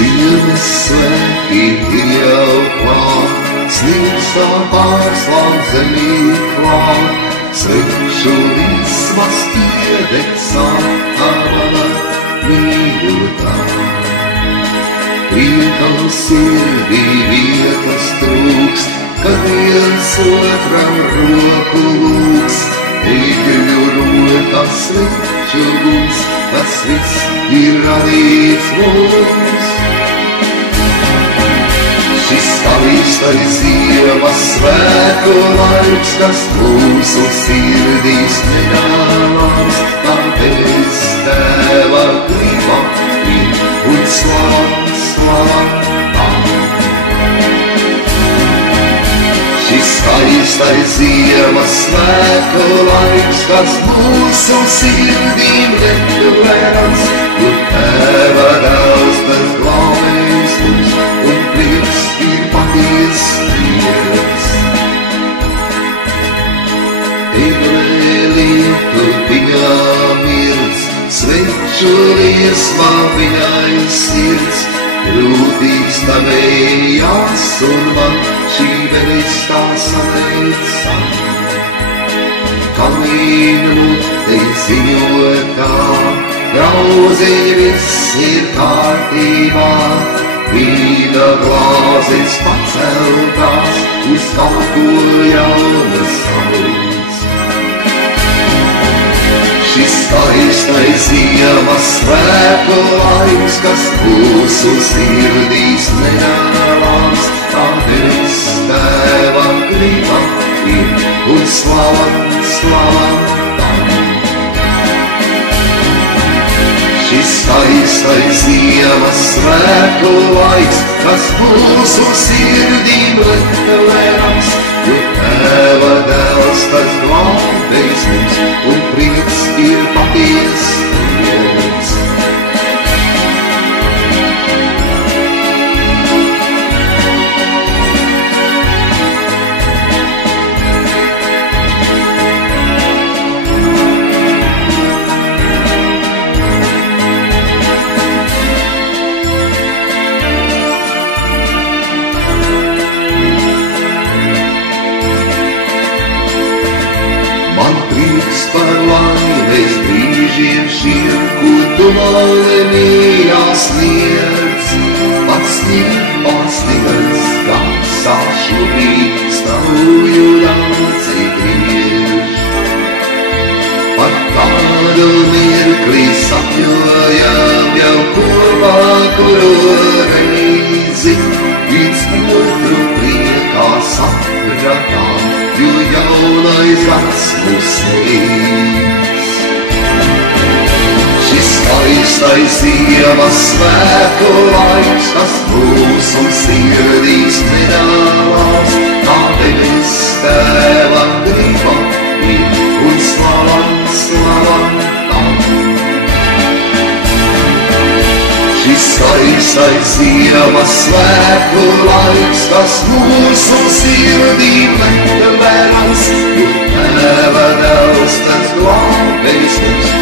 Ziemassvētki ir jau klāt, sniegs tā pārslāv zemī klāt, sveču vismaz iedeg sākā mana mīļotā. Priekam sirdī vietas trūks, kad viens otram roku lūks, eļļu rokas sveču gums, tas viss ir radīts mums. Šis skaistais Ziemassvētku laiks, kas mūsu sirdīs nedāvāms, tāpēc Tēva griba ir un slava tam. Šis skaistais Ziemassvētku laiks, kas mūsu sirdīm neturēs, kur Tēva dēls tas glābējs mums un prieks ir paties prieks. Eglēlietu viņā mirdz, sveču liesmā viņai sirds, grūtīs tavējās un man šī velistā saveicā. Kamīnu te ziņotā, grauziņi viss ir kārtībā, vīna glāzes paceltās, uz kaut ko jaunas sauc. Šis skaistais Ziemassvētku laiks, kas mūsu sirdīs nedāvāms, tāpēc Tēva griba ir un slava tam. Šis skaistais Ziemassvētku laiks, kas mūsu sirdīm neturēs, jo Tēva dēls tas glābējs mums un prieks ir paties prieks. Par laimes brīžiem šiem, kur tu malemījās sniedz, pats pārsniedz, kā sāšu rīt stauju nāci griež. Par kādu mirkli sapņojam jau kopā kuru reizi, viens otru priekā sapratām, jo jaunais gads mūs līdz. Šis skaistais Ziemassvētku laiks, kas mūsu sirdīs nedāvās, tāpēc Tēva griba ir un slava tam. Šis skaistais Ziemassvētku laiks, kas mūsu sirdīm neturēs, jo Tēva dēls tas glābējs mums